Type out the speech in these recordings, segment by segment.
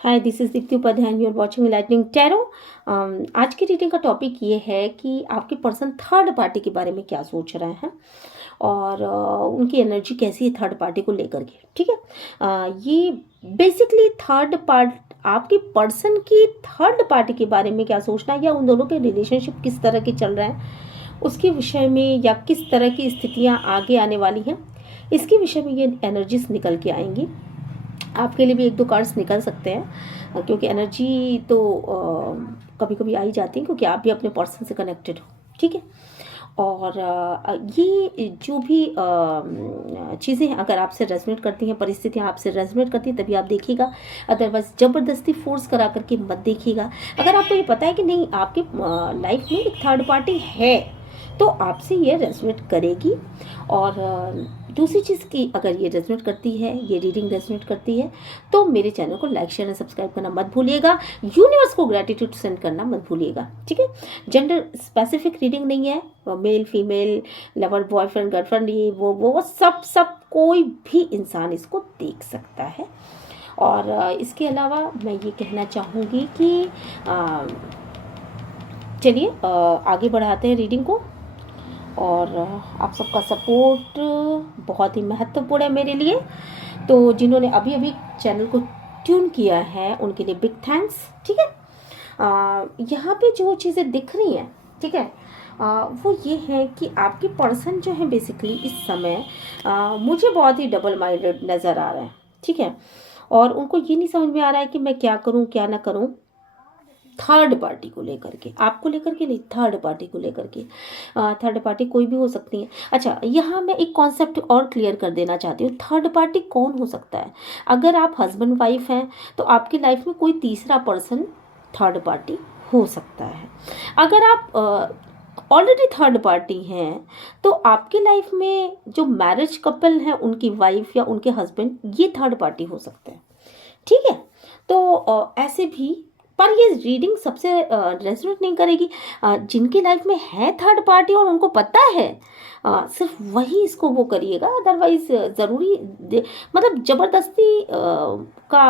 Hi, this is Deepti Upadhyay, you are watching lightning tarot. आज की reading का टॉपिक ये है कि आपके पर्सन थर्ड पार्टी के बारे में क्या सोच रहे हैं और उनकी एनर्जी कैसी है थर्ड पार्टी को लेकर के। ठीक है, ये बेसिकली थर्ड पार्ट आपके पर्सन की थर्ड पार्टी के बारे में क्या सोचना है या उन दोनों के रिलेशनशिप किस तरह के चल रहे हैं उसके विषय में, या किस तरह की स्थितियाँ आगे आने वाली हैं इसके विषय में ये एनर्जीज निकल के आएंगी। आपके लिए भी एक दो कार्ड्स निकल सकते हैं क्योंकि एनर्जी तो कभी कभी आ ही जाती है क्योंकि आप भी अपने पर्सन से कनेक्टेड हो। ठीक है, और ये जो भी चीज़ें अगर आपसे रेजोनेट करती हैं, परिस्थितियाँ आपसे रेजोनेट करती हैं, तभी आप देखिएगा। अदरवाइज ज़बरदस्ती फोर्स करा करके मत देखिएगा। अगर आपको ये पता है कि नहीं आपके लाइफ में एक थर्ड पार्टी है तो आपसे ये रेजोनेट करेगी। और दूसरी चीज़ की, अगर ये रेजोनेट करती है, ये रीडिंग रेजोनेट करती है तो मेरे चैनल को लाइक शेयर एंड सब्सक्राइब करना मत भूलिएगा। यूनिवर्स को ग्रेटिट्यूड सेंड करना मत भूलिएगा। ठीक है, जेंडर स्पेसिफिक रीडिंग नहीं है, male female, lover boyfriend girlfriend, ये वो सब कोई भी इंसान इसको देख सकता है। और इसके अलावा मैं ये कहना चाहूँगी कि चलिए आगे बढ़ाते हैं रीडिंग को। और आप सबका सपोर्ट बहुत ही महत्वपूर्ण है मेरे लिए। तो जिन्होंने अभी अभी चैनल को ट्यून किया है उनके लिए बिग थैंक्स। ठीक है, यहाँ पे जो चीज़ें दिख रही हैं, ठीक है, वो ये है कि आपके पर्सन जो है बेसिकली इस समय मुझे बहुत ही डबल माइंडेड नज़र आ रहा है। ठीक है, और उनको ये नहीं समझ में आ रहा है कि मैं क्या करूँ क्या ना करूँ थर्ड पार्टी को लेकर के, आपको लेकर के नहीं, थर्ड पार्टी को लेकर के। थर्ड पार्टी कोई भी हो सकती है। अच्छा, यहाँ मैं एक कॉन्सेप्ट और क्लियर कर देना चाहती हूँ। थर्ड पार्टी कौन हो सकता है? अगर आप हस्बैंड वाइफ हैं तो आपकी लाइफ में कोई तीसरा पर्सन थर्ड पार्टी हो सकता है। अगर आप ऑलरेडी थर्ड पार्टी हैं तो आपकी लाइफ में जो मैरिज कपल है, उनकी वाइफ या उनके हस्बैंड, ये थर्ड पार्टी हो सकते हैं। ठीक है, तो ऐसे भी, पर ये रीडिंग सबसे रेजोनेट नहीं करेगी। जिनकी लाइफ में है थर्ड पार्टी और उनको पता है, सिर्फ वही इसको वो करिएगा। अदरवाइज ज़रूरी मतलब ज़बरदस्ती का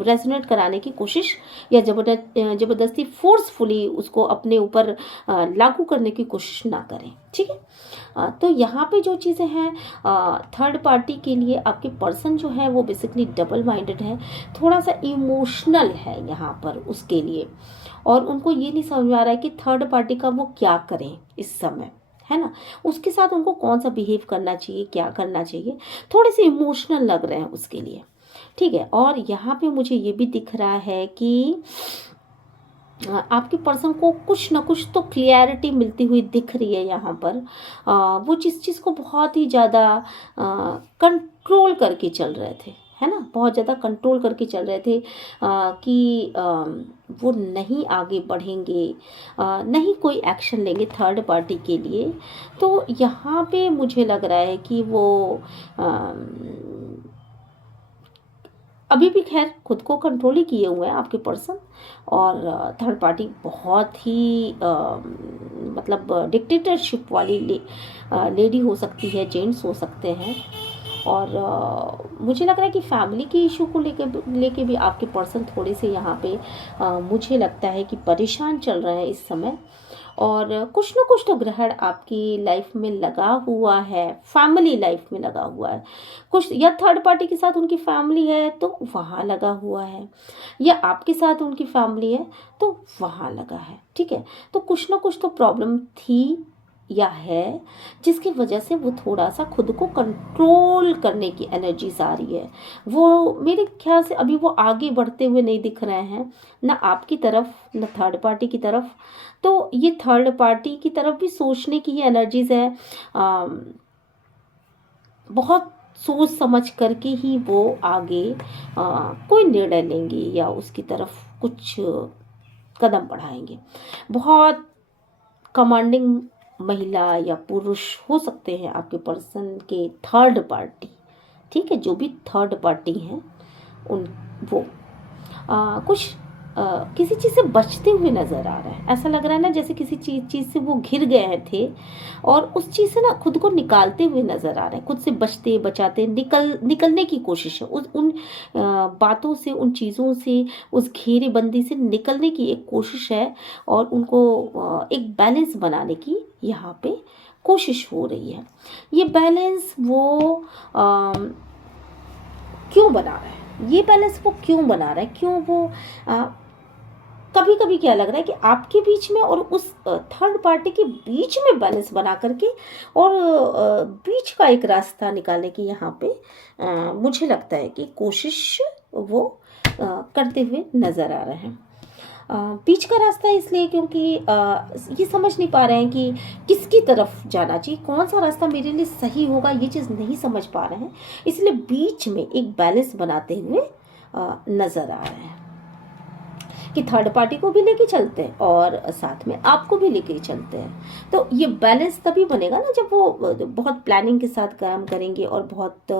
रेजोनेट कराने की कोशिश या ज़बरदस्ती फोर्सफुली उसको अपने ऊपर लागू करने की कोशिश ना करें। ठीक है, तो यहाँ पे जो चीज़ें हैं, थर्ड पार्टी के लिए आपके पर्सन जो है वो बेसिकली डबल माइंडेड है, थोड़ा सा इमोशनल है यहाँ पर उसके लिए। और उनको ये नहीं समझ में आ रहा है कि थर्ड पार्टी का वो क्या करें इस समय, है ना, उसके साथ उनको कौन सा बिहेव करना चाहिए, क्या करना चाहिए। थोड़े से इमोशनल लग रहे हैं उसके लिए। ठीक है, और यहाँ पे मुझे ये भी दिख रहा है कि आपके पर्सन को कुछ ना कुछ तो क्लियरिटी मिलती हुई दिख रही है यहाँ पर। वो जिस चीज़ को बहुत ही ज़्यादा कंट्रोल करके चल रहे थे, है ना, बहुत ज़्यादा कंट्रोल करके चल रहे थे कि वो नहीं आगे बढ़ेंगे, नहीं कोई एक्शन लेंगे थर्ड पार्टी के लिए। तो यहाँ पे मुझे लग रहा है कि वो अभी भी खैर खुद को कंट्रोल ही किए हुए हैं आपके पर्सन। और थर्ड पार्टी बहुत ही मतलब डिक्टेटरशिप वाली लेडी हो सकती है, जेंट्स हो सकते हैं। और मुझे लग रहा है कि फैमिली के इशू को लेके भी आपके पर्सन थोड़े से यहाँ पे मुझे लगता है कि परेशान चल रहे हैं इस समय। और कुछ ना कुछ तो ग्रहण आपकी लाइफ में लगा हुआ है, फैमिली लाइफ में लगा हुआ है कुछ, या थर्ड पार्टी के साथ उनकी फैमिली है तो वहाँ लगा हुआ है, या आपके साथ उनकी फैमिली है तो वहाँ लगा है। ठीक है, तो कुछ ना कुछ तो प्रॉब्लम थी या है जिसकी वजह से वो थोड़ा सा खुद को कंट्रोल करने की एनर्जीज आ रही है। वो मेरे ख्याल से अभी वो आगे बढ़ते हुए नहीं दिख रहे हैं, ना आपकी तरफ ना थर्ड पार्टी की तरफ। तो ये थर्ड पार्टी की तरफ भी सोचने की ही एनर्जीज है। बहुत सोच समझ करके ही वो आगे कोई निर्णय लेंगे या उसकी तरफ कुछ कदम बढ़ाएंगे। बहुत कमांडिंग महिला या पुरुष हो सकते हैं आपके पर्सन के थर्ड पार्टी। ठीक है, जो भी थर्ड पार्टी हैं उन वो कुछ किसी चीज़ से बचते हुए नज़र आ रहा है। ऐसा लग रहा है ना जैसे किसी चीज़ से वो घिर गए थे और उस चीज़ से ना खुद को निकालते हुए नज़र आ रहे हैं। खुद से बचते बचाते निकलने की कोशिश है। उन बातों से, उन चीज़ों से, उस घेरेबंदी से निकलने की एक कोशिश है और उनको एक बैलेंस बनाने की यहाँ पे कोशिश हो रही है। ये बैलेंस वो क्यों बना रहा है? ये बैलेंस वो क्यों बना रहा है? क्यों वो कभी कभी क्या लग रहा है कि आपके बीच में और उस थर्ड पार्टी के बीच में बैलेंस बना करके और बीच का एक रास्ता निकालने की यहाँ पे मुझे लगता है कि कोशिश वो करते हुए नज़र आ रहे हैं। बीच का रास्ता इसलिए क्योंकि ये समझ नहीं पा रहे हैं कि किसकी तरफ जाना चाहिए, कौन सा रास्ता मेरे लिए सही होगा, ये चीज़ नहीं समझ पा रहे हैं। इसलिए बीच में एक बैलेंस बनाते हुए नज़र आ रहे हैं कि थर्ड पार्टी को भी लेके चलते हैं और साथ में आपको भी लेके चलते हैं। तो ये बैलेंस तभी बनेगा ना जब वो बहुत प्लानिंग के साथ काम करेंगे और बहुत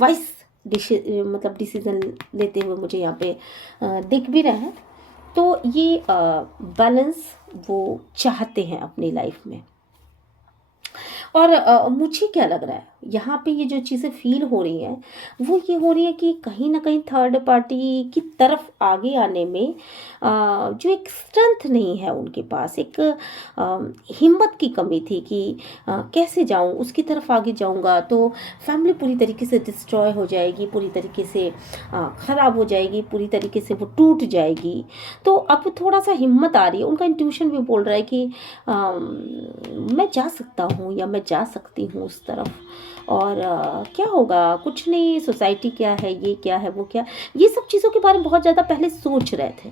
वाइस डिसीजन लेते हुए मुझे यहाँ पे दिख भी रहे हैं। तो ये बैलेंस वो चाहते हैं अपनी लाइफ में। और मुझे क्या लग रहा है यहाँ पे ये जो चीज़ें फील हो रही हैं वो ये हो रही है कि कहीं ना कहीं थर्ड पार्टी की तरफ आगे आने में जो एक स्ट्रेंथ नहीं है उनके पास, एक हिम्मत की कमी थी कि कैसे जाऊँ उसकी तरफ आगे जाऊँगा तो फैमिली पूरी तरीके से डिस्ट्रॉय हो जाएगी, पूरी तरीके से ख़राब हो जाएगी, पूरी तरीके से वो टूट जाएगी। तो अब थोड़ा सा हिम्मत आ रही है, उनका इंट्यूशन भी बोल रहा है कि मैं जा सकता हूँ या मैं जा सकती हूँ उस तरफ। और क्या होगा, कुछ नहीं, सोसाइटी क्या है, ये क्या है, वो क्या, ये सब चीज़ों के बारे में बहुत ज़्यादा पहले सोच रहे थे।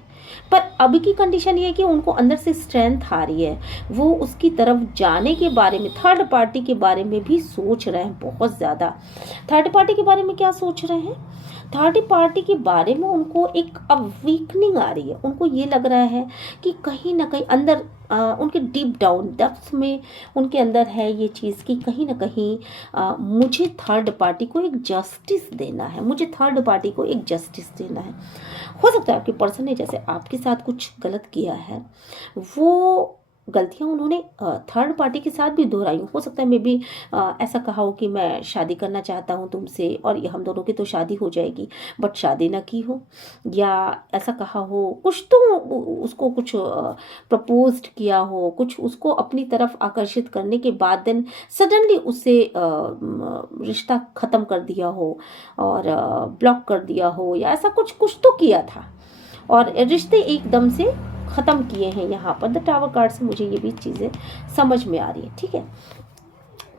पर अभी की कंडीशन ये है कि उनको अंदर से स्ट्रेंथ आ रही है, वो उसकी तरफ जाने के बारे में, थर्ड पार्टी के बारे में भी सोच रहे हैं बहुत ज़्यादा। थर्ड पार्टी के बारे में क्या सोच रहे हैं? थर्ड पार्टी के बारे में उनको एक अवेकनिंग आ रही है। उनको ये लग रहा है कि कहीं ना कहीं अंदर उनके डीप डाउन डेप्थ में उनके अंदर है ये चीज़ कि कहीं ना कहीं मुझे थर्ड पार्टी को एक जस्टिस देना है, मुझे थर्ड पार्टी को एक जस्टिस देना है। हो सकता है आपके पर्सन ने जैसे आपके साथ कुछ गलत किया है, वो गलतियां उन्होंने थर्ड पार्टी के साथ भी दोहराई। हो सकता है मे बी ऐसा कहा हो कि मैं शादी करना चाहता हूँ तुमसे और ये हम दोनों की तो शादी हो जाएगी, बट शादी ना की हो। या ऐसा कहा हो कुछ, तो उसको कुछ प्रपोज्ड किया हो, कुछ उसको अपनी तरफ आकर्षित करने के बाद देन सडनली उससे रिश्ता ख़त्म कर दिया हो और ब्लॉक कर दिया हो, या ऐसा कुछ कुछ तो किया था और रिश्ते एकदम से ख़त्म किए हैं। यहाँ पर द टावर कार्ड से मुझे ये भी चीज़ें समझ में आ रही है। ठीक है,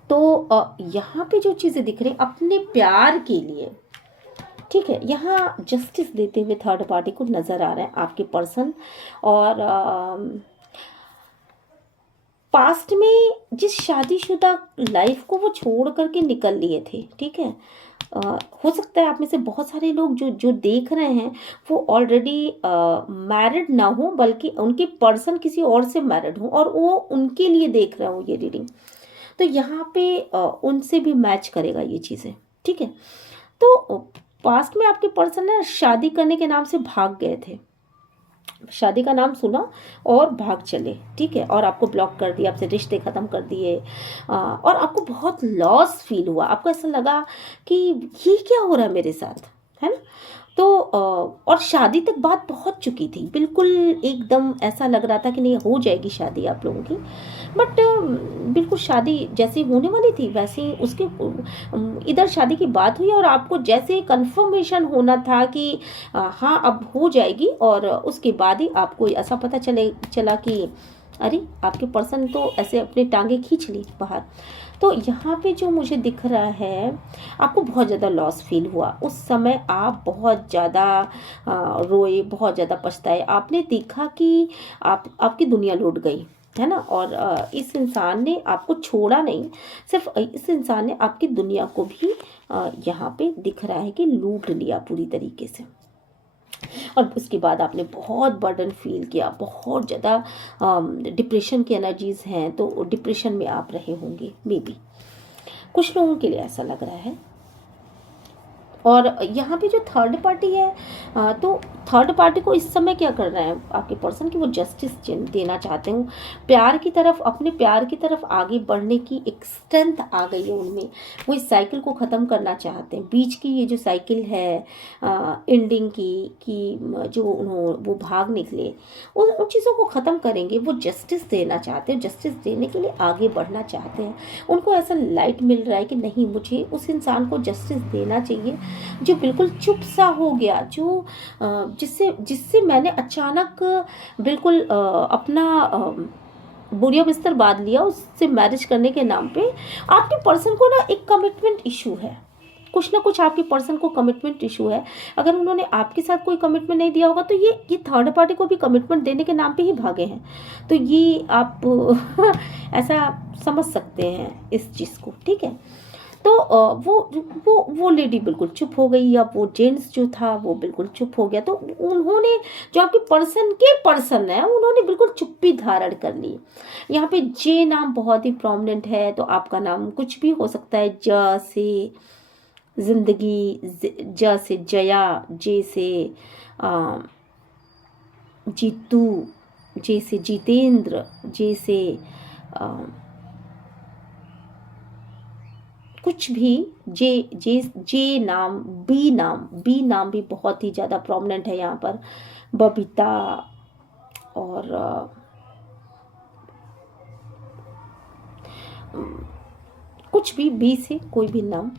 तो यहाँ पे जो चीज़ें दिख रही अपने प्यार के लिए, ठीक है, यहाँ जस्टिस देते हुए थर्ड पार्टी को नज़र आ रहा है आपके पर्सन। और पास्ट में जिस शादीशुदा लाइफ को वो छोड़ करके निकल लिए थे, ठीक है, हो सकता है आप में से बहुत सारे लोग जो जो देख रहे हैं वो ऑलरेडी मैरिड ना हो, बल्कि उनके पर्सन किसी और से मैरिड हो और वो उनके लिए देख रहे हो ये रीडिंग। तो यहाँ पे उनसे भी मैच करेगा ये चीज़ें। ठीक है, तो पास्ट में आपके पर्सन ना शादी करने के नाम से भाग गए थे, शादी का नाम सुना और भाग चले। ठीक है, और आपको ब्लॉक कर दिया, आपसे रिश्ते ख़त्म कर दिए और आपको बहुत लॉस फील हुआ। आपको ऐसा लगा कि ये क्या हो रहा है मेरे साथ, है ना। तो और शादी तक बात पहुंच चुकी थी, बिल्कुल एकदम ऐसा लग रहा था कि नहीं हो जाएगी शादी आप लोगों की, बट बिल्कुल शादी जैसी होने वाली थी वैसे ही उसके इधर शादी की बात हुई और आपको जैसे कंफर्मेशन होना था कि हाँ अब हो जाएगी, और उसके बाद ही आपको ऐसा पता चला कि अरे आपके पर्सन तो ऐसे अपने टांगे खींच ली बाहर। तो यहाँ पे जो मुझे दिख रहा है, आपको बहुत ज़्यादा लॉस फील हुआ उस समय, आप बहुत ज़्यादा रोए, बहुत ज़्यादा पछताए। आपने देखा कि आपकी दुनिया लूट गई, है ना। और इस इंसान ने आपको छोड़ा नहीं, सिर्फ इस इंसान ने आपकी दुनिया को भी यहाँ पे दिख रहा है कि लूट लिया पूरी तरीके से। और उसके बाद आपने बहुत बर्डन फील किया, बहुत ज़्यादा डिप्रेशन की एनर्जीज हैं, तो डिप्रेशन में आप रहे होंगे मे बी, कुछ लोगों के लिए ऐसा लग रहा है। और यहाँ पे जो थर्ड पार्टी है, तो थर्ड पार्टी को इस समय क्या कर रहे हैं आपके पर्सन, कि वो जस्टिस देना चाहते हो, प्यार की तरफ, अपने प्यार की तरफ आगे बढ़ने की एक स्ट्रेंथ आ गई है उनमें। वो इस साइकिल को ख़त्म करना चाहते हैं, बीच की ये जो साइकिल है एंडिंग की, जो वो भाग निकले, उन चीज़ों को ख़त्म करेंगे। वो जस्टिस देना चाहते हैं, जस्टिस देने के लिए आगे बढ़ना चाहते हैं। उनको ऐसा लाइट मिल रहा है कि नहीं, मुझे उस इंसान को जस्टिस देना चाहिए जो बिल्कुल चुप सा हो गया, जो जिससे जिससे मैंने अचानक बिल्कुल अपना बुढ़िया बिस्तर बांध लिया उससे मैरिज करने के नाम पे। आपके पर्सन को ना एक कमिटमेंट इशू है, कुछ ना कुछ आपके पर्सन को कमिटमेंट इशू है। अगर उन्होंने आपके साथ कोई कमिटमेंट नहीं दिया होगा तो ये थर्ड पार्टी को भी कमिटमेंट देने के नाम पे ही भागे हैं। तो ये आप ऐसा समझ सकते हैं इस चीज़ को, ठीक है। तो वो लेडी बिल्कुल चुप हो गई, या वो जेंट्स जो था वो बिल्कुल चुप हो गया। तो उन्होंने, जो आपके पर्सन के पर्सन है, उन्होंने बिल्कुल चुप्पी धारण कर ली। यहाँ पे जे नाम बहुत ही प्रोमिनेंट है, तो आपका नाम कुछ भी हो सकता है। ज से जिंदगी, ज से जया, जे से जीतू, जे से जितेंद्र, जे से कुछ भी, जे जे जे नाम, बी नाम भी बहुत ही ज़्यादा प्रोमिनेंट है यहाँ पर। बबीता और कुछ भी बी से कोई भी नाम।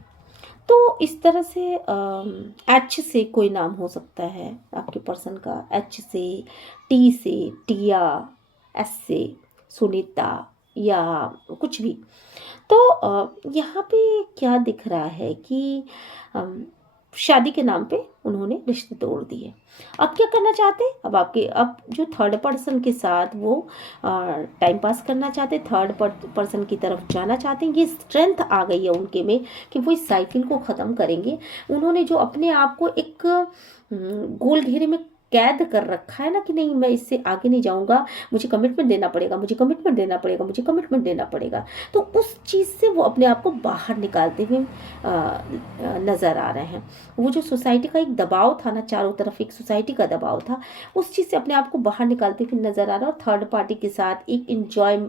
तो इस तरह से एच से कोई नाम हो सकता है आपके पर्सन का, एच से, टी से टिया, एस से सुनीता, या कुछ भी। तो यहाँ पे क्या दिख रहा है कि शादी के नाम पे उन्होंने रिश्ते तोड़ दिए। अब क्या करना चाहते हैं, अब जो थर्ड पर्सन के साथ वो टाइम पास करना चाहते, थर्ड पर्सन की तरफ जाना चाहते हैं। ये स्ट्रेंथ आ गई है उनके में कि वो इस साइकिल को ख़त्म करेंगे। उन्होंने जो अपने आप को एक गोल घेरे में कैद कर रखा है ना, कि नहीं मैं इससे आगे नहीं जाऊंगा, मुझे कमिटमेंट देना पड़ेगा, मुझे कमिटमेंट देना पड़ेगा, मुझे कमिटमेंट देना पड़ेगा। तो उस चीज़ से वो अपने आप को बाहर निकालते हुए नज़र आ रहे हैं। वो जो सोसाइटी का एक दबाव था ना, चारों तरफ एक सोसाइटी का दबाव था, उस चीज़ से अपने आप को बाहर निकालते हुए नज़र आ रहा है। और थर्ड पार्टी के साथ एक इंजॉइंग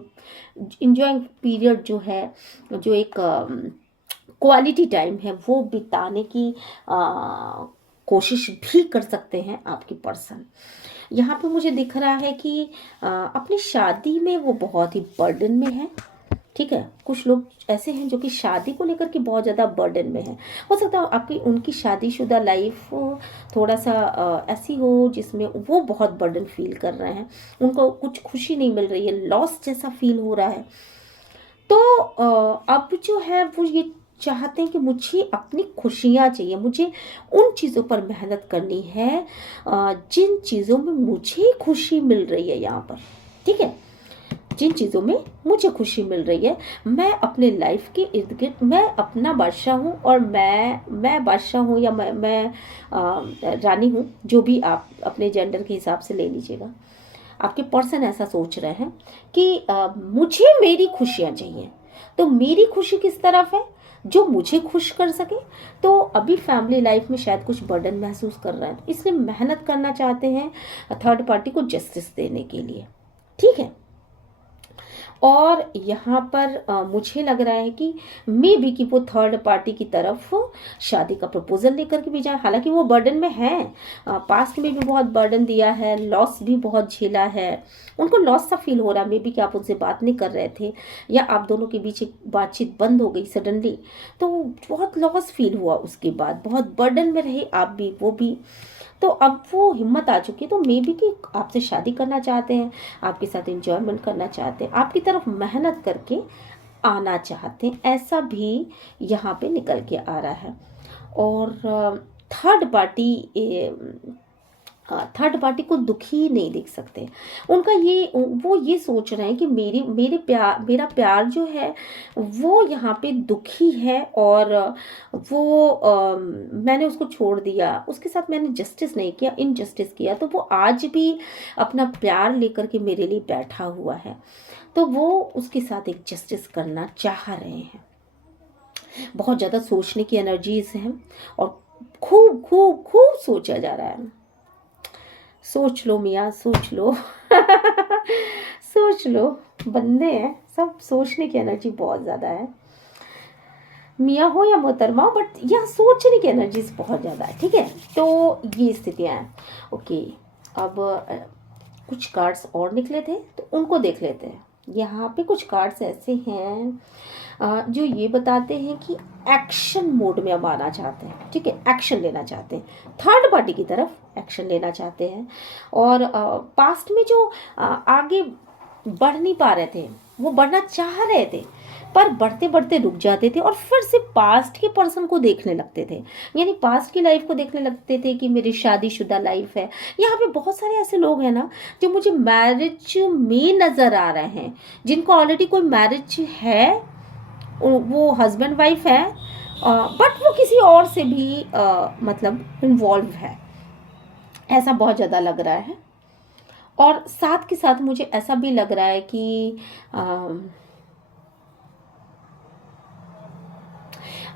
पीरियड जो है, जो एक क्वालिटी टाइम है, वो बिताने की कोशिश भी कर सकते हैं आपके पर्सन। यहाँ पे मुझे दिख रहा है कि अपनी शादी में वो बहुत ही बर्डन में है, ठीक है। कुछ लोग ऐसे हैं जो कि शादी को लेकर के बहुत ज़्यादा बर्डन में है। हो सकता है आपकी उनकी शादीशुदा लाइफ थोड़ा सा ऐसी हो जिसमें वो बहुत बर्डन फील कर रहे हैं, उनको कुछ खुशी नहीं मिल रही है, लॉस जैसा फील हो रहा है। तो अब जो है वो ये चाहते हैं कि मुझे अपनी खुशियाँ चाहिए, मुझे उन चीज़ों पर मेहनत करनी है जिन चीज़ों में मुझे खुशी मिल रही है यहाँ पर, ठीक है। जिन चीज़ों में मुझे खुशी मिल रही है, मैं अपने लाइफ के इर्द गिर्द, मैं अपना बादशाह हूँ, और मैं बादशाह हूँ, या मैं रानी हूँ, जो भी आप अपने जेंडर के हिसाब से ले लीजिएगा। आपके पर्सन ऐसा सोच रहे हैं कि मुझे मेरी खुशियाँ चाहिए। तो मेरी खुशी किस तरफ है, जो मुझे खुश कर सके। तो अभी फैमिली लाइफ में शायद कुछ बर्डन महसूस कर रहे हैं, इसलिए मेहनत करना चाहते हैं थर्ड पार्टी को जस्टिस देने के लिए, ठीक है। और यहाँ पर मुझे लग रहा है कि मे भी कि वो थर्ड पार्टी की तरफ शादी का प्रपोजल लेकर के भी जाए। हालांकि वो बर्डन में है, पास्ट में भी बहुत बर्डन दिया है, लॉस भी बहुत झेला है, उनको लॉस सा फील हो रहा है। मे बी कि आप उनसे बात नहीं कर रहे थे, या आप दोनों के बीच एक बातचीत बंद हो गई सडनली, तो बहुत लॉस फील हुआ। उसके बाद बहुत बर्डन में रहे आप भी, वो भी। तो अब वो हिम्मत आ चुकी है, तो मे बी कि आपसे शादी करना चाहते हैं, आपके साथ एंजॉयमेंट करना चाहते हैं, आपकी तरफ मेहनत करके आना चाहते हैं, ऐसा भी यहाँ पे निकल के आ रहा है। और थर्ड पार्टी को दुखी नहीं देख सकते। उनका वो ये सोच रहे हैं कि मेरा प्यार जो है वो यहाँ पे दुखी है, और मैंने उसको छोड़ दिया, उसके साथ मैंने जस्टिस नहीं किया, इनजस्टिस किया, तो वो आज भी अपना प्यार लेकर के मेरे लिए बैठा हुआ है। तो वो उसके साथ एक जस्टिस करना चाह रहे हैं। बहुत ज़्यादा सोचने की एनर्जीज हैं, और खूब खूब खूब सोचा जा रहा है। सोच लो मियाँ, सोच लो सोच लो, बंदे हैं सब, सोचने की एनर्जी बहुत ज़्यादा है, मियाँ हो या मोहतरमा, बट यहाँ सोचने की एनर्जीज बहुत ज़्यादा है। ठीक है, तो ये स्थितियाँ हैं। ओके, अब कुछ कार्ड्स और निकले थे तो उनको देख लेते हैं। यहाँ पे कुछ कार्ड्स ऐसे हैं जो ये बताते हैं कि एक्शन मोड में अब आना चाहते हैं। ठीक है, एक्शन लेना चाहते हैं, थर्ड पार्टी की तरफ एक्शन लेना चाहते हैं। और पास्ट में जो आगे बढ़ नहीं पा रहे थे, वो बढ़ना चाह रहे थे पर बढ़ते बढ़ते रुक जाते थे और फिर से पास्ट के पर्सन को देखने लगते थे, यानी पास्ट की लाइफ को देखने लगते थे कि मेरी शादीशुदा लाइफ है। यहाँ पे बहुत सारे ऐसे लोग हैं ना जो मुझे मैरिज में नज़र आ रहे हैं, जिनको ऑलरेडी कोई मैरिज है, वो हस्बैंड वाइफ है, बट वो किसी और से भी मतलब इन्वॉल्व है, ऐसा बहुत ज़्यादा लग रहा है। और साथ के साथ मुझे ऐसा भी लग रहा है कि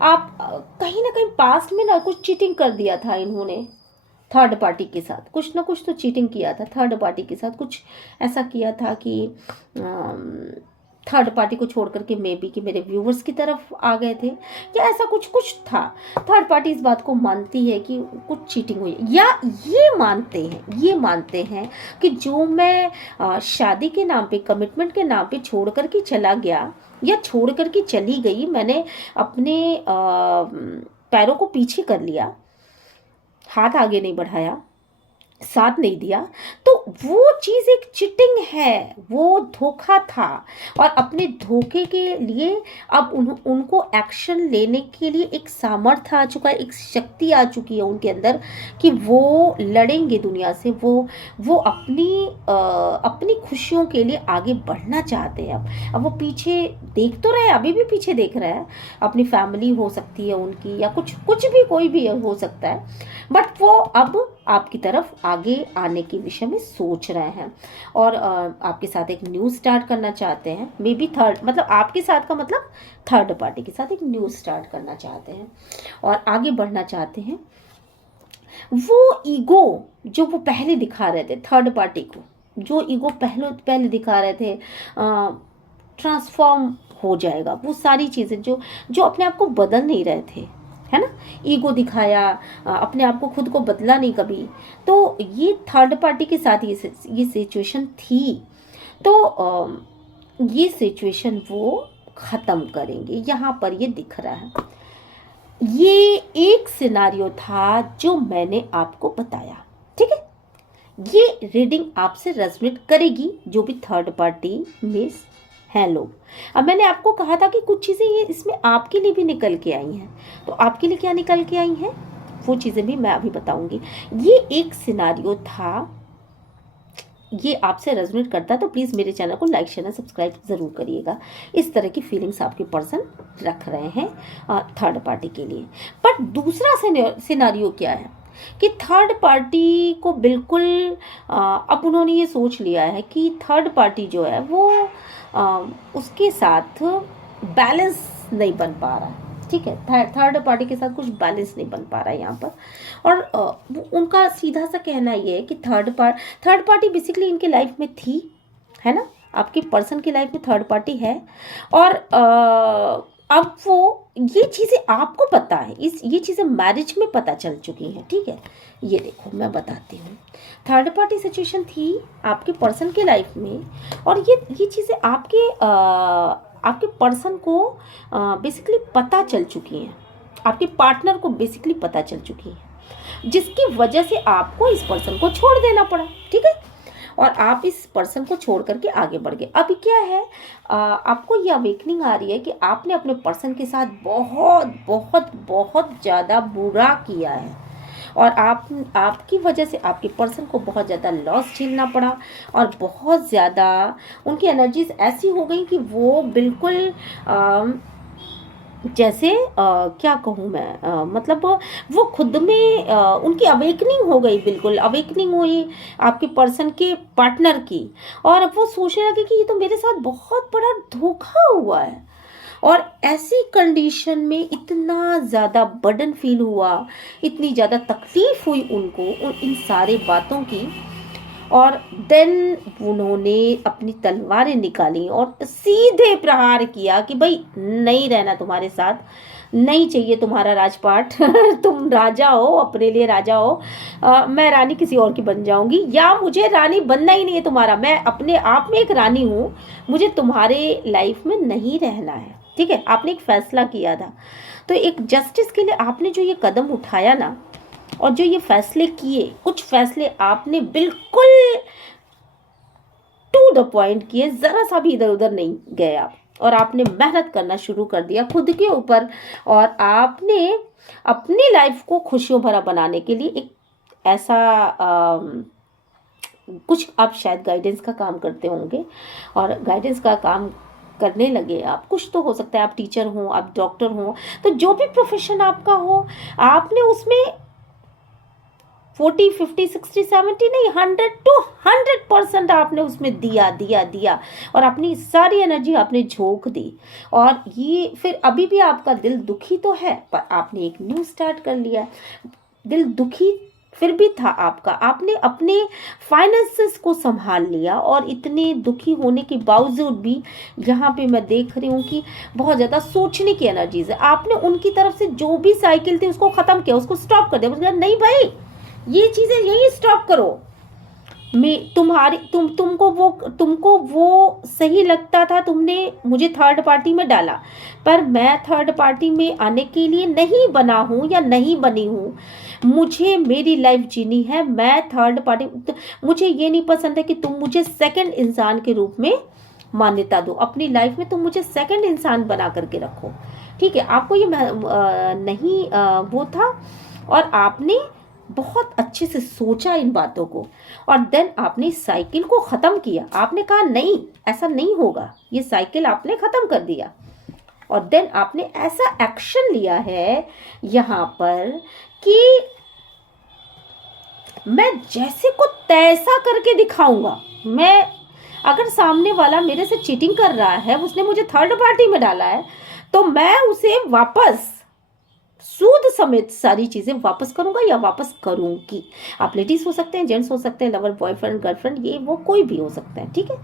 आप कहीं ना कहीं पास्ट में ना कुछ चीटिंग कर दिया था इन्होंने, थर्ड पार्टी के साथ कुछ ना कुछ तो चीटिंग किया था, थर्ड पार्टी के साथ कुछ ऐसा किया था कि थर्ड पार्टी को छोड़ करके मे बी कि मेरे व्यूवर्स की तरफ आ गए थे, या ऐसा कुछ कुछ था। थर्ड पार्टी इस बात को मानती है कि कुछ चीटिंग हुई, या ये मानते हैं कि जो मैं शादी के नाम पे, कमिटमेंट के नाम पे छोड़ करके चला गया या छोड़ करके चली गई, मैंने अपने पैरों को पीछे कर लिया, हाथ आगे नहीं बढ़ाया, साथ नहीं दिया, तो वो चीज़ एक चिटिंग है, वो धोखा था। और अपने धोखे के लिए अब उनको एक्शन लेने के लिए एक सामर्थ्य आ चुका है, एक शक्ति आ चुकी है उनके अंदर कि वो लड़ेंगे दुनिया से, वो अपनी खुशियों के लिए आगे बढ़ना चाहते हैं। अब वो पीछे देख तो रहे हैं, अभी भी पीछे देख रहे हैं, अपनी फैमिली हो सकती है उनकी, या कुछ भी, कोई भी हो सकता है, बट वो अब आपकी तरफ आगे आने के विषय में सोच रहे हैं और आपके साथ एक न्यूज़ स्टार्ट करना चाहते हैं। मे बी थर्ड, मतलब आपके साथ का मतलब थर्ड पार्टी के साथ एक न्यूज़ स्टार्ट करना चाहते हैं और आगे बढ़ना चाहते हैं। वो ईगो जो वो पहले दिखा रहे थे, थर्ड पार्टी को जो ईगो पहले दिखा रहे थे, ट्रांसफॉर्म हो जाएगा। वो सारी चीज़ें जो अपने आप को बदल नहीं रहे थे, है ना, ईगो दिखाया, अपने आप को खुद को बदला नहीं कभी, तो ये थर्ड पार्टी के साथ ये सिचुएशन थी। तो ये सिचुएशन वो ख़त्म करेंगे, यहाँ पर ये दिख रहा है। ये एक सिनारियो था जो मैंने आपको बताया, ठीक है। ये रीडिंग आपसे रेजोनेट करेगी जो भी थर्ड पार्टी में हैं लोग। अब मैंने आपको कहा था कि कुछ चीज़ें ये इसमें आपके लिए भी निकल के आई हैं, तो आपके लिए क्या निकल के आई हैं वो चीज़ें भी मैं अभी बताऊंगी। ये एक सिनारियो था, ये आपसे रेजोनेट करता है तो प्लीज़ मेरे चैनल को लाइक शेयर सब्सक्राइब ज़रूर करिएगा। इस तरह की फीलिंग्स आपके पर्सन रख रहे हैं थर्ड पार्टी के लिए। बट दूसरा सिनारियो क्या है कि थर्ड पार्टी को बिल्कुल अब उन्होंने ये सोच लिया है कि थर्ड पार्टी जो है वो उसके साथ बैलेंस नहीं बन पा रहा है, ठीक है। थर्ड पार्टी के साथ कुछ बैलेंस नहीं बन पा रहा है यहाँ पर। और उनका सीधा सा कहना ये है कि थर्ड पार्टी बेसिकली इनके लाइफ में थी, है ना, आपके पर्सन की लाइफ में थर्ड पार्टी है। और अब वो ये चीज़ें आपको पता है, ये चीज़ें मैरिज में पता चल चुकी हैं, ठीक है। ये देखो मैं बताती हूँ, थर्ड पार्टी सिचुएशन थी आपके पर्सन के लाइफ में, और ये चीज़ें आपके पर्सन को बेसिकली पता चल चुकी हैं, आपके पार्टनर को बेसिकली पता चल चुकी हैं, जिसकी वजह से आपको इस पर्सन को छोड़ देना पड़ा, ठीक है। और आप इस पर्सन को छोड़ करके आगे बढ़ गए। अभी क्या है, आपको ये अवेकनिंग आ रही है कि आपने अपने पर्सन के साथ बहुत बहुत बहुत ज़्यादा बुरा किया है, और आपकी वजह से आपके पर्सन को बहुत ज़्यादा लॉस झेलना पड़ा, और बहुत ज़्यादा उनकी एनर्जीज ऐसी हो गई कि वो बिल्कुल जैसे क्या कहूँ मैं, मतलब वो खुद में उनकी अवेकनिंग हो गई, बिल्कुल अवेकनिंग हुई आपके पर्सन के पार्टनर की, और अब वो सोचने लगे कि ये तो मेरे साथ बहुत बड़ा धोखा हुआ है, और ऐसी कंडीशन में इतना ज़्यादा बर्डन फील हुआ, इतनी ज़्यादा तकलीफ हुई उनको इन सारे बातों की। और देन उन्होंने अपनी तलवारें निकाली और सीधे प्रहार किया कि भाई नहीं रहना तुम्हारे साथ, नहीं चाहिए तुम्हारा राजपाट तुम राजा हो, अपने लिए राजा हो, मैं रानी किसी और की बन जाऊंगी, या मुझे रानी बनना ही नहीं है तुम्हारा, मैं अपने आप में एक रानी हूँ, मुझे तुम्हारे लाइफ में नहीं रहना है। ठीक है, आपने एक फैसला किया था। तो एक जस्टिस के लिए आपने जो ये कदम उठाया ना, और जो ये फैसले किए, कुछ फैसले आपने बिल्कुल टू द पॉइंट किए, ज़रा सा भी इधर उधर नहीं गए आप, और आपने मेहनत करना शुरू कर दिया खुद के ऊपर, और आपने अपनी लाइफ को खुशियों भरा बनाने के लिए एक ऐसा कुछ आप शायद गाइडेंस का काम करते होंगे, और गाइडेंस का काम करने लगे आप। कुछ तो हो सकता है, आप टीचर हो, आप डॉक्टर हो, तो जो भी प्रोफेशन आपका हो, आपने उसमें 40, 50, 60, 70 नहीं, 100% आपने उसमें दिया दिया दिया, और अपनी सारी एनर्जी आपने झोंक दी। और ये फिर अभी भी आपका दिल दुखी तो है, पर आपने एक न्यू स्टार्ट कर लिया। दिल दुखी फिर भी था आपका, आपने अपने फाइनेंसेस को संभाल लिया, और इतने दुखी होने के बावजूद भी यहाँ पे मैं देख रही हूँ कि बहुत ज़्यादा सोचने की एनर्जीज है। आपने उनकी तरफ से जो भी साइकिल थी उसको ख़त्म किया, उसको स्टॉप कर दिया, बोला नहीं भाई ये चीज़ें यही स्टॉप करो। मैं तुम्हारी तुमको वो सही लगता था, तुमने मुझे थर्ड पार्टी में डाला, पर मैं थर्ड पार्टी में आने के लिए नहीं बना हूँ या नहीं बनी हूँ। मुझे मेरी लाइफ जीनी है, मैं थर्ड पार्टी, मुझे ये नहीं पसंद है कि तुम मुझे सेकंड इंसान के रूप में मान्यता दो। अपनी लाइफ में तुम मुझे सेकंड इंसान बना करके रखो। ठीक है, आपको ये नहीं वो था, और आपने बहुत अच्छे से सोचा इन बातों को, और देन आपने साइकिल को ख़त्म किया। आपने कहा नहीं ऐसा नहीं होगा, ये साइकिल आपने ख़त्म कर दिया, और देन आपने ऐसा एक्शन लिया है यहाँ पर कि मैं जैसे को तैसा करके दिखाऊंगा। मैं अगर सामने वाला मेरे से चीटिंग कर रहा है, उसने मुझे थर्ड पार्टी में डाला है, तो मैं उसे वापस सूद समेत सारी चीजें वापस करूंगा या वापस करूंगी। आप लेडीज हो सकते हैं, जेंट्स हो सकते हैं, लवर, बॉयफ्रेंड, गर्लफ्रेंड, ये वो कोई भी हो सकते हैं। ठीक है,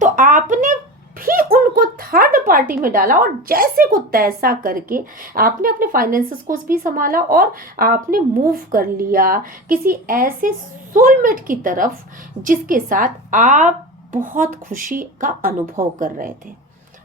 तो आपने भी उनको थर्ड पार्टी में डाला, और जैसे को तैसा करके आपने अपने फाइनेंसेस को भी संभाला, और आपने मूव कर लिया किसी ऐसे सोलमेट की तरफ जिसके साथ आप बहुत खुशी का अनुभव कर रहे थे।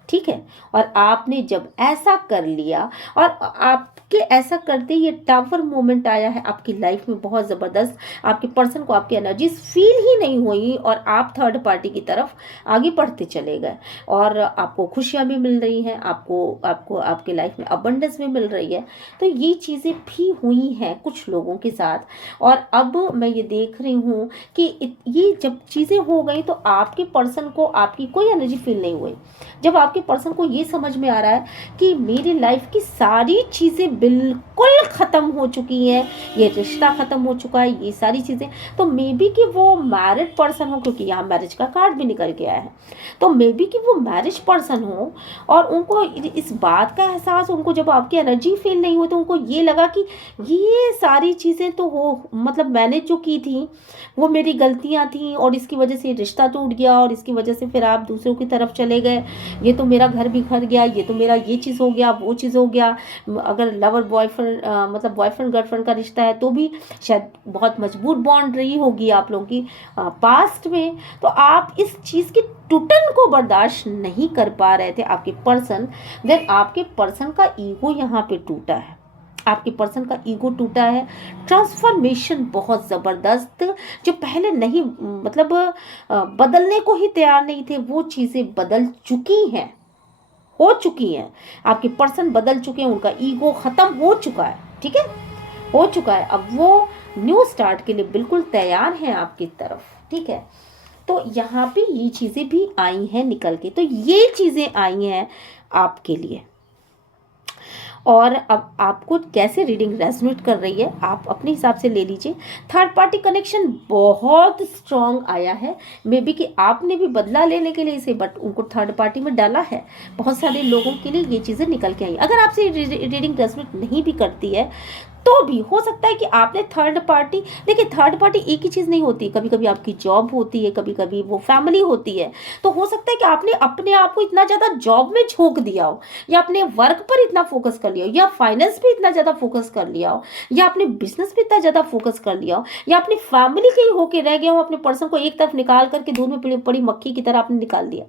ठीक है, और आपने जब ऐसा कर लिया, और आपके ऐसा करते ये टावर मोमेंट आया है आपकी लाइफ में बहुत ज़बरदस्त, आपके पर्सन को आपकी एनर्जीज फील ही नहीं हुई, और आप थर्ड पार्टी की तरफ आगे बढ़ते चले गए, और आपको खुशियाँ भी मिल रही हैं, आपको आपके लाइफ में अबंडेंस भी मिल रही है। तो ये चीज़ें भी हुई हैं कुछ लोगों के साथ, और अब मैं ये देख रही हूँ कि ये जब चीज़ें हो गई तो आपके पर्सन को आपकी कोई एनर्जी फील नहीं हुई। जब आपके पर्सन को ये समझ में आ रहा है कि मेरी लाइफ की सारी चीज़ें बिल्कुल ख़त्म हो चुकी हैं, ये रिश्ता ख़त्म हो चुका है, ये सारी चीज़ें, तो मे बी कि वो मैरिड पर्सन हो, क्योंकि यहाँ मैरिज का कार्ड भी निकल के आया है, तो मे बी कि वो मैरिज पर्सन हो, और उनको इस बात का एहसास, उनको जब आपकी एनर्जी फील नहीं हुई तो उनको ये लगा कि ये सारी चीज़ें तो हो, मतलब मैंने जो की थी वो मेरी गलतियाँ थी, और इसकी वजह से रिश्ता टूट गया, और इसकी वजह से फिर आप दूसरों की तरफ चले गए, ये तो मेरा घर बिखर गया, ये तो मेरा ये चीज़ हो गया, वो चीज़ हो गया। अगर लवर बॉयफ्रेंड मतलब बॉयफ्रेंड गर्लफ्रेंड का रिश्ता है तो भी शायद बहुत मजबूत बॉन्ड रही होगी आप लोगों की पास्ट में, तो आप इस चीज़ की टूटन को बर्दाश्त नहीं कर पा रहे थे आपके पर्सन। देन आपके पर्सन का ईगो यहाँ पे टूटा है, आपके पर्सन का ईगो टूटा है। ट्रांसफॉर्मेशन बहुत ज़बरदस्त, जो पहले नहीं मतलब बदलने को ही तैयार नहीं थे, वो चीज़ें बदल चुकी हैं, हो चुकी हैं। आपके पर्सन बदल चुके हैं, उनका ईगो ख़त्म हो चुका है। ठीक है, हो चुका है, अब वो न्यू स्टार्ट के लिए बिल्कुल तैयार हैं आपकी तरफ। ठीक है, तो यहाँ पे ये चीज़ें भी आई हैं निकल के, तो ये चीज़ें आई हैं आपके लिए। और अब आपको कैसे रीडिंग रेजोनेट कर रही है आप अपने हिसाब से ले लीजिए। थर्ड पार्टी कनेक्शन बहुत स्ट्रांग आया है, मे बी कि आपने भी बदला लेने के लिए इसे बट उनको थर्ड पार्टी में डाला है। बहुत सारे लोगों के लिए ये चीज़ें निकल के आई। अगर आपसे रीडिंग रेजोनेट नहीं भी करती है तो भी हो सकता है कि आपने थर्ड पार्टी, देखिए थर्ड पार्टी एक ही चीज़ नहीं होती, कभी कभी आपकी जॉब होती है, कभी कभी वो फैमिली होती है। तो हो सकता है कि आपने अपने आप को इतना ज़्यादा जॉब में झोंक दिया हो, या अपने वर्क पर इतना फोकस कर लिया हो, या फाइनेंस पे इतना ज़्यादा फोकस कर लिया हो, या अपने बिजनेस पे इतना ज़्यादा फोकस कर लिया हो, या अपनी फैमिली के ही होके रह गया हो, अपने पर्सन को एक तरफ निकाल करके दूध में पड़ी मक्खी की तरह आपने निकाल दिया,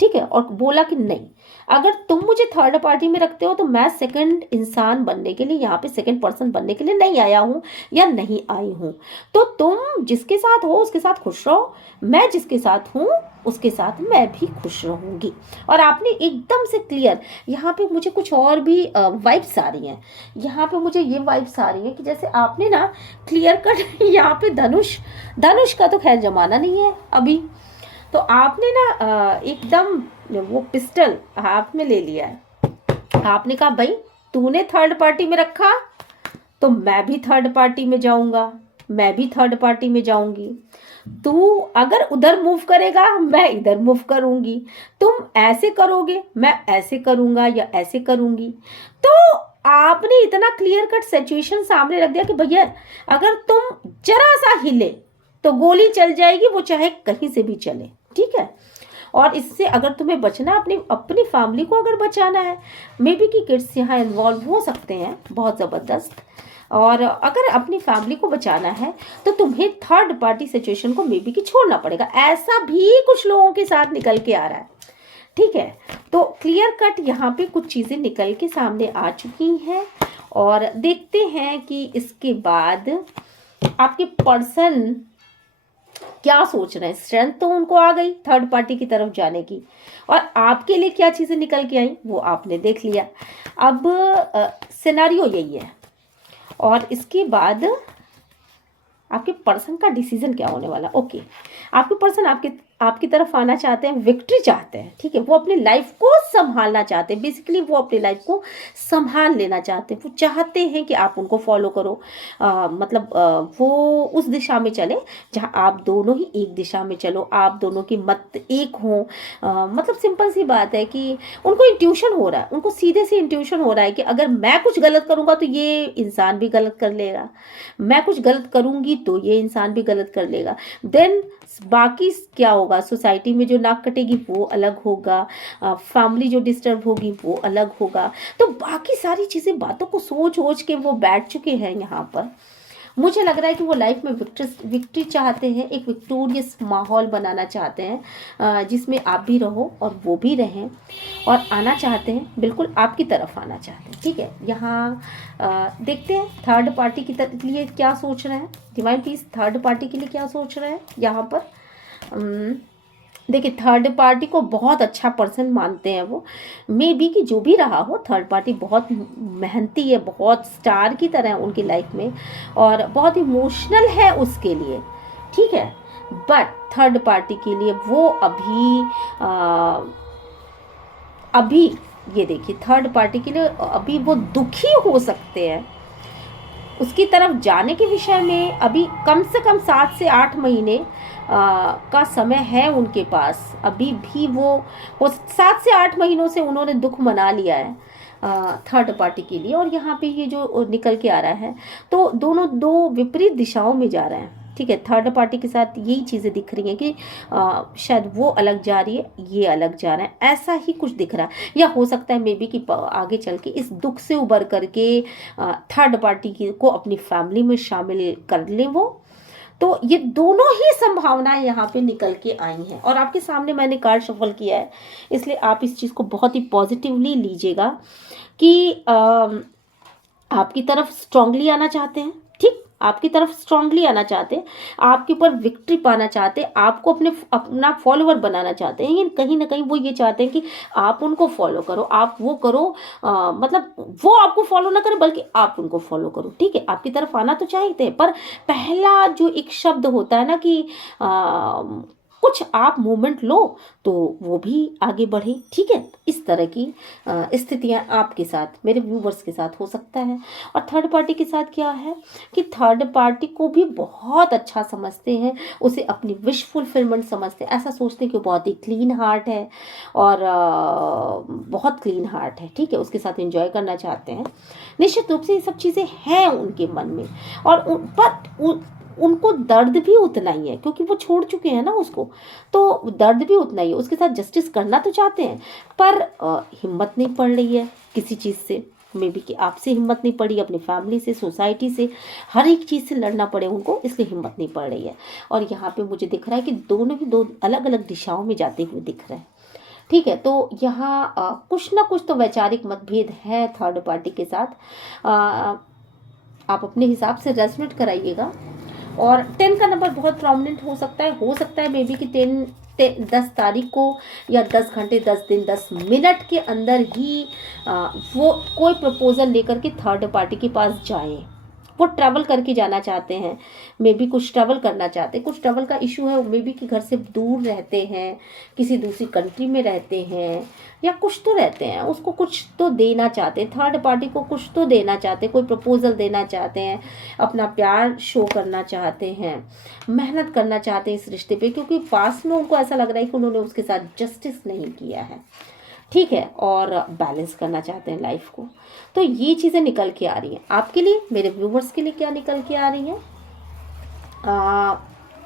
ठीक है, और बोला कि नहीं, अगर तुम मुझे थर्ड पार्टी में रखते हो तो मैं सेकंड इंसान बनने के लिए, यहाँ पे सेकंड पर्सन बनने के लिए नहीं आया हूँ या नहीं आई हूँ। तो तुम जिसके साथ हो उसके साथ खुश रहो, मैं जिसके साथ हूँ उसके साथ मैं भी खुश रहूँगी। और आपने एकदम से क्लियर, यहाँ पे मुझे कुछ और भी वाइब्स आ रही हैं। यहाँ पे मुझे ये वाइब्स आ रही हैं कि जैसे आपने ना क्लियर कट यहाँ पे धनुष का तो खैर जमाना नहीं है अभी, तो आपने ना एकदम वो पिस्टल हाथ में ले लिया है। आपने कहा भाई तूने थर्ड पार्टी में रखा तो मैं भी थर्ड पार्टी में जाऊंगा, मैं भी थर्ड पार्टी में जाऊंगी। तू अगर उधर मूव करेगा मैं इधर मूव करूंगी, तुम ऐसे करोगे मैं ऐसे करूंगा या ऐसे करूंगी। तो आपने इतना क्लियर कट सिचुएशन सामने रख दिया कि भैया अगर तुम जरा सा हिले तो गोली चल जाएगी, वो चाहे कहीं से भी चले, ठीक है। और इससे अगर तुम्हें बचना, अपनी फैमिली को अगर बचाना है, मे बी कि किड्स यहाँ इन्वॉल्व हो सकते हैं बहुत ज़बरदस्त, और अगर अपनी फैमिली को बचाना है तो तुम्हें थर्ड पार्टी सिचुएशन को मे बी कि छोड़ना पड़ेगा। ऐसा भी कुछ लोगों के साथ निकल के आ रहा है, ठीक है। तो क्लियर कट यहाँ पे कुछ चीज़ें निकल के सामने आ चुकी हैं, और देखते हैं कि इसके बाद आपके पर्सन क्या सोच रहे हैं। स्ट्रेंथ तो उनको आ गई थर्ड पार्टी की तरफ जाने की, और आपके लिए क्या चीज़ें निकल के आई वो आपने देख लिया। अब सिनेरियो यही है, और इसके बाद आपके पर्सन का डिसीजन क्या होने वाला। ओके, आपके पर्सन आपकी तरफ आना चाहते हैं, विक्ट्री चाहते हैं, ठीक है। वो अपनी लाइफ को संभालना चाहते हैं, बेसिकली वो अपनी लाइफ को संभाल लेना चाहते हैं। वो चाहते हैं कि आप उनको फॉलो करो, वो उस दिशा में चले जहाँ आप दोनों ही एक दिशा में चलो, आप दोनों की मत एक हो। मतलब सिंपल सी बात है कि उनको इंट्यूशन हो रहा है, उनको सीधे से इंट्यूशन हो रहा है कि अगर मैं कुछ गलत करूँगा तो ये इंसान भी गलत कर लेगा, मैं कुछ गलत करूँगी तो ये इंसान भी गलत कर लेगा। देन बाकी क्या होगा, सोसाइटी में जो नाक कटेगी वो अलग होगा, फैमिली जो डिस्टर्ब होगी वो अलग होगा। तो बाकी सारी चीज़ें, बातों को सोच के वो बैठ चुके हैं यहाँ पर। मुझे लग रहा है कि वो लाइफ में विक्ट्री चाहते हैं, एक विक्टोरियस माहौल बनाना चाहते हैं जिसमें आप भी रहो और वो भी रहें, और आना चाहते हैं, बिल्कुल आपकी तरफ आना चाहते हैं, ठीक है। यहाँ देखते हैं थर्ड पार्टी के लिए क्या सोच रहे हैं डिवाइन प्लीज, थर्ड पार्टी के लिए क्या सोच रहे हैं यहाँ पर। देखिए थर्ड पार्टी को बहुत अच्छा पर्सन मानते हैं वो, मे बी कि जो भी रहा हो, थर्ड पार्टी बहुत मेहनती है, बहुत स्टार की तरह है उनकी लाइफ में, और बहुत इमोशनल है उसके लिए, ठीक है। बट थर्ड पार्टी के लिए वो अभी ये देखिए, थर्ड पार्टी के लिए अभी वो दुखी हो सकते हैं। उसकी तरफ जाने के विषय में अभी कम से कम 7 से 8 महीने का समय है उनके पास। अभी भी वो 7 से 8 महीनों से उन्होंने दुख मना लिया है थर्ड पार्टी के लिए। और यहाँ पे ये जो निकल के आ रहा है, तो दोनों दो विपरीत दिशाओं में जा रहे हैं, ठीक है। थर्ड पार्टी के साथ यही चीज़ें दिख रही हैं कि शायद वो अलग जा रही है, ये अलग जा रहा है, ऐसा ही कुछ दिख रहा है। या हो सकता है मे बी कि आगे चल के इस दुख से उबर करके थर्ड पार्टी को अपनी फैमिली में शामिल कर लें वो। तो ये दोनों ही संभावनाएं यहाँ पे निकल के आई हैं, और आपके सामने मैंने कार्ड शफल किया है, इसलिए आप इस चीज़ को बहुत ही पॉजिटिवली लीजिएगा कि आपकी तरफ स्ट्रांगली आना चाहते हैं, ठीक, आपकी तरफ स्ट्रांगली आना चाहते हैं, आपके ऊपर विक्ट्री पाना चाहते हैं, आपको अपना फॉलोअर बनाना चाहते हैं। कहीं ना कहीं वो ये चाहते हैं कि आप उनको फॉलो करो, आप वो करो, मतलब वो आपको फॉलो ना करें बल्कि आप उनको फॉलो करो, ठीक है। आपकी तरफ आना तो चाहते हैं, पर पहला जो एक शब्द होता है ना कि कुछ आप मूवमेंट लो तो वो भी आगे बढ़े। ठीक है, इस तरह की स्थितियाँ आपके साथ, मेरे व्यूवर्स के साथ हो सकता है। और थर्ड पार्टी के साथ क्या है कि थर्ड पार्टी को भी बहुत अच्छा समझते हैं, उसे अपनी विश फुलफिलमेंट समझते हैं, ऐसा सोचते हैं कि बहुत ही क्लीन हार्ट है और बहुत क्लीन हार्ट है। ठीक है, उसके साथ एंजॉय करना चाहते हैं। निश्चित रूप से ये सब चीज़ें हैं उनके मन में, और उनको दर्द भी उतना ही है, क्योंकि वो छोड़ चुके हैं ना उसको, तो दर्द भी उतना ही है। उसके साथ जस्टिस करना तो चाहते हैं, पर हिम्मत नहीं पड़ रही है किसी चीज़ से। मे बी कि आपसे हिम्मत नहीं पड़ी, अपनी फैमिली से, सोसाइटी से, हर एक चीज़ से लड़ना पड़े उनको, इसलिए हिम्मत नहीं पड़ रही है। और यहाँ पे मुझे दिख रहा है कि दोनों ही दो अलग अलग दिशाओं में जाते हुए दिख रहे हैं। ठीक है, तो यहाँ कुछ ना कुछ तो वैचारिक मतभेद है थर्ड पार्टी के साथ। आप अपने हिसाब से रेजोनेट कराइएगा। और 10 का नंबर बहुत प्रोमिनेंट हो सकता है मे बी कि 10 तारीख को या 10 घंटे 10 दिन 10 मिनट के अंदर ही वो कोई प्रपोजल लेकर के थर्ड पार्टी के पास जाए। वो ट्रैवल करके जाना चाहते हैं, मे बी कुछ ट्रैवल करना चाहते हैं, कुछ ट्रैवल का इशू है, मे बी कि घर से दूर रहते हैं, किसी दूसरी कंट्री में रहते हैं, या कुछ तो रहते हैं, उसको कुछ तो देना चाहते हैं, थर्ड पार्टी को कुछ तो देना चाहते हैं, कोई प्रपोजल देना चाहते हैं, अपना प्यार शो करना चाहते हैं, मेहनत करना चाहते हैं इस रिश्ते पे, क्योंकि पास में उनको ऐसा लग रहा है कि उन्होंने उसके साथ जस्टिस नहीं किया है। ठीक है, और बैलेंस करना चाहते हैं लाइफ को। तो ये चीज़ें निकल के आ रही हैं आपके लिए, मेरे व्यूवर्स के लिए क्या निकल के आ रही हैं।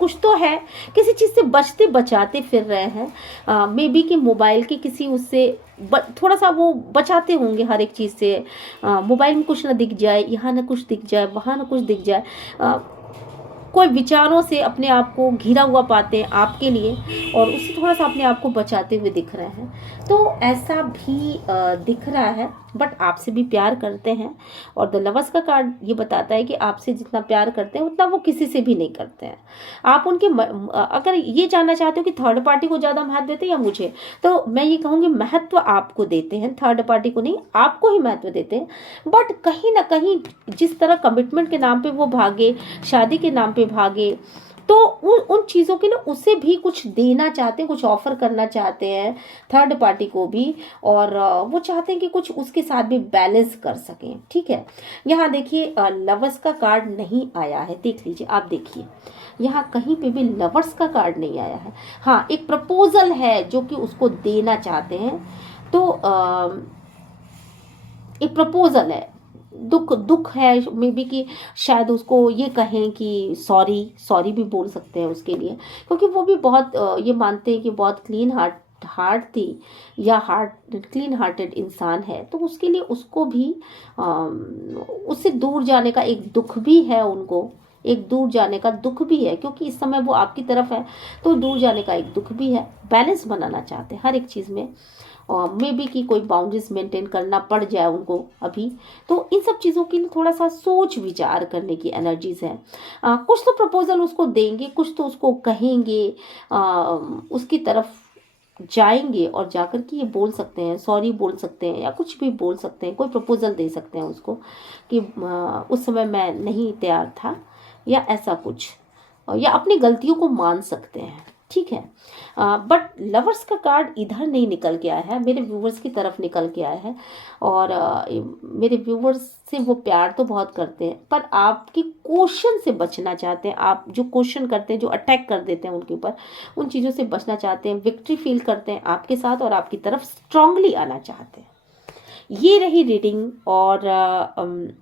कुछ तो है, किसी चीज़ से बचते बचाते फिर रहे हैं, मे बी कि मोबाइल के किसी उससे थोड़ा सा वो बचाते होंगे हर एक चीज़ से। मोबाइल में कुछ ना दिख जाए, यहाँ ना कुछ दिख जाए, वहाँ ना कुछ दिख जाए, कोई विचारों से अपने आप को घिरा हुआ पाते हैं आपके लिए, और उससे थोड़ा सा अपने आप को बचाते हुए दिख रहे हैं। तो ऐसा भी दिख रहा है, बट आपसे भी प्यार करते हैं। और द लवर्स का कार्ड ये बताता है कि आपसे जितना प्यार करते हैं उतना वो किसी से भी नहीं करते हैं। आप उनके अगर ये जानना चाहते हो कि थर्ड पार्टी को ज़्यादा महत्व देते हैं या मुझे, तो मैं ये कहूँगी महत्व आपको देते हैं, थर्ड पार्टी को नहीं, आपको ही महत्व देते हैं। बट कहीं ना कहीं जिस तरह कमिटमेंट के नाम पे वो भागे, शादी के नाम पे भागे, तो उन चीज़ों के लिए उसे भी कुछ देना चाहते हैं, कुछ ऑफर करना चाहते हैं थर्ड पार्टी को भी, और वो चाहते हैं कि कुछ उसके साथ भी बैलेंस कर सकें। ठीक है, यहाँ देखिए लवर्स का कार्ड नहीं आया है, देख लीजिए, आप देखिए यहाँ कहीं पे भी लवर्स का कार्ड नहीं आया है। हाँ, एक प्रपोजल है जो कि उसको देना चाहते हैं, तो एक प्रपोजल है, दुख है मे बी कि शायद उसको ये कहें कि सॉरी भी बोल सकते हैं उसके लिए, क्योंकि वो भी बहुत ये मानते हैं कि बहुत क्लीन हार्ट थी या क्लीन हार्टेड इंसान है, तो उसके लिए उसको भी उससे दूर जाने का एक दुख भी है, उनको एक दूर जाने का दुख भी है, क्योंकि इस समय वो आपकी तरफ है, तो दूर जाने का एक दुख भी है। बैलेंस बनाना चाहते हैं हर एक चीज़ में, और मे बी कि कोई बाउंड्रीज मेंटेन करना पड़ जाए उनको अभी, तो इन सब चीज़ों के लिए थोड़ा सा सोच विचार करने की एनर्जीज है। कुछ तो प्रपोजल उसको देंगे, कुछ तो उसको कहेंगे, उसकी तरफ जाएंगे और जाकर के ये बोल सकते हैं, सॉरी बोल सकते हैं, या कुछ भी बोल सकते हैं, कोई प्रपोजल दे सकते हैं उसको कि उस समय मैं नहीं तैयार था, या ऐसा कुछ, या अपनी गलतियों को मान सकते हैं। ठीक है, बट लवर्स का कार्ड इधर नहीं निकल के आया है, मेरे व्यूवर्स की तरफ निकल के आया है। और मेरे व्यूवर्स से वो प्यार तो बहुत करते हैं, पर आपकी क्वेश्चन से बचना चाहते हैं। आप जो क्वेश्चन करते हैं, जो अटैक कर देते हैं उनके ऊपर, उन चीज़ों से बचना चाहते हैं, विक्ट्री फील करते हैं आपके साथ, और आपकी तरफ स्ट्रांगली आना चाहते हैं। ये रही रीडिंग। और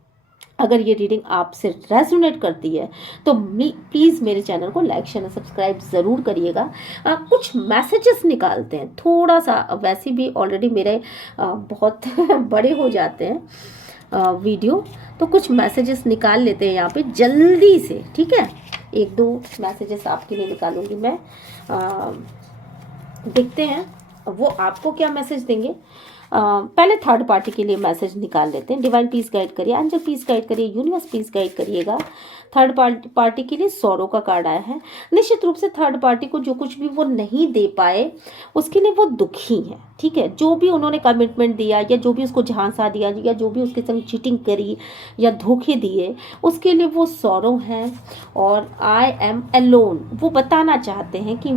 अगर ये रीडिंग आपसे रेजोनेट करती है तो प्लीज़ मेरे चैनल को लाइक शेयर सब्सक्राइब ज़रूर करिएगा। कुछ मैसेजेस निकालते हैं थोड़ा सा, वैसे भी ऑलरेडी मेरे बहुत बड़े हो जाते हैं वीडियो, तो कुछ मैसेजेस निकाल लेते हैं यहाँ पे जल्दी से। ठीक है, 1-2 मैसेजेस आपके लिए निकालूंगी मैं, देखते हैं वो आपको क्या मैसेज देंगे। पहले थर्ड पार्टी के लिए मैसेज निकाल लेते हैं। डिवाइन पीस गाइड करिए, एंजल पीस गाइड करिए, यूनिवर्स पीस गाइड करिएगा। थर्ड पार्टी के लिए सौरों का कार्ड आया है। निश्चित रूप से थर्ड पार्टी को जो कुछ भी वो नहीं दे पाए उसके लिए वो दुखी है, ठीक है। जो भी उन्होंने कमिटमेंट दिया या जो भी उसको झांसा दिया या जो भी उसके संग चीटिंग करी या धोखे दिए उसके लिए वो सौरों हैं। और आई एम अलोन, वो बताना चाहते हैं कि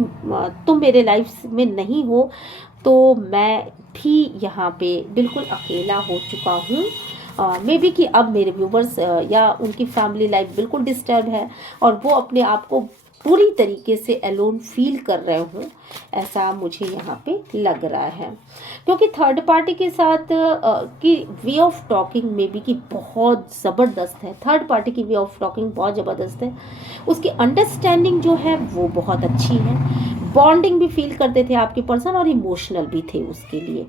तुम मेरे लाइफ में नहीं हो तो मैं भी यहाँ पे बिल्कुल अकेला हो चुका हूँ। मे बी कि अब मेरे व्यूवर्स या उनकी फैमिली लाइफ बिल्कुल डिस्टर्ब है और वो अपने आप को पूरी तरीके से अलोन फील कर रहे हों, ऐसा मुझे यहाँ पे लग रहा है। क्योंकि थर्ड पार्टी के साथ की वे ऑफ टॉकिंग में भी कि बहुत ज़बरदस्त है। थर्ड पार्टी की वे ऑफ टॉकिंग बहुत ज़बरदस्त है। उसकी अंडरस्टैंडिंग जो है वो बहुत अच्छी है। बॉन्डिंग भी फील करते थे आपके पर्सन और इमोशनल भी थे उसके लिए।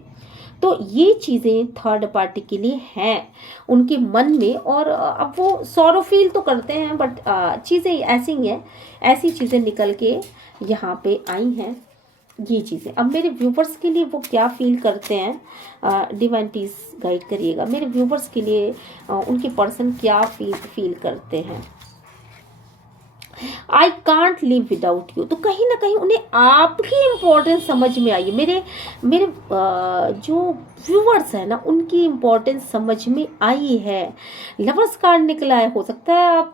तो ये चीज़ें थर्ड पार्टी के लिए हैं उनके मन में। और अब वो सॉरो फील तो करते हैं बट चीज़ें ऐसी हैं, ऐसी चीज़ें निकल के यहाँ पे आई हैं ये चीज़ें। अब मेरे व्यूवर्स के लिए वो क्या फील करते हैं, डिवाइन पीस गाइड करिएगा। मेरे व्यूवर्स के लिए उनके पर्सन क्या फील करते हैं। I can't live without you, तो कहीं ना कहीं उन्हें आपकी इम्पोर्टेंस समझ में आई है। मेरे जो व्यूवर्स है ना उनकी इम्पोर्टेंस समझ में आई है। लवर्स कार्ड निकला है, हो सकता है आप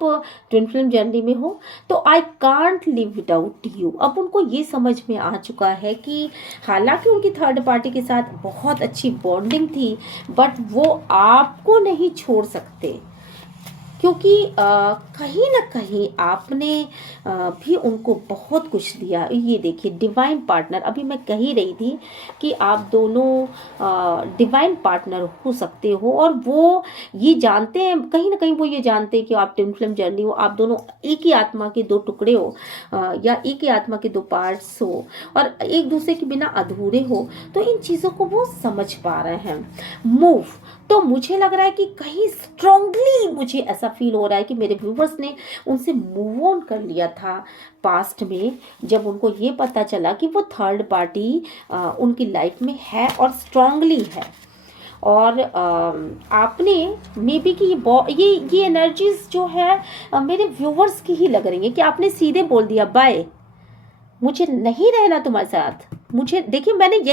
ट्विन फ्लेम जर्नी में हो। तो I can't live without you, अब उनको ये समझ में आ चुका है कि हालांकि उनकी थर्ड पार्टी के साथ बहुत अच्छी बॉन्डिंग थी बट वो आपको नहीं छोड़ सकते, क्योंकि कहीं ना कहीं आपने भी उनको बहुत कुछ दिया। ये देखिए डिवाइन पार्टनर, अभी मैं कह ही रही थी कि आप दोनों डिवाइन पार्टनर हो सकते हो। और वो ये जानते हैं, कहीं ना कहीं वो ये जानते हैं कि आप ट्विन फ्लेम जर्नी हो, आप दोनों एक ही आत्मा के दो टुकड़े हो या एक ही आत्मा के दो पार्ट्स हो और एक दूसरे के बिना अधूरे हो। तो इन चीज़ों को वो समझ पा रहे हैं। मूव, तो मुझे लग रहा है कि कहीं स्ट्रांगली मुझे ऐसा फील हो रहा है कि मेरे व्यूवर्स ने उनसे मूव ऑन कर लिया था पास्ट में, जब उनको ये पता चला कि वो थर्ड पार्टी उनकी लाइफ में है और स्ट्रांगली है। और आपने मे बी कि ये एनर्जीज जो है मेरे व्यूवर्स की ही लग रही है कि आपने सीधे बोल दिया बाय, मुझे नहीं रहना तुम्हारे साथ। मुझे देखिए, मैंने यही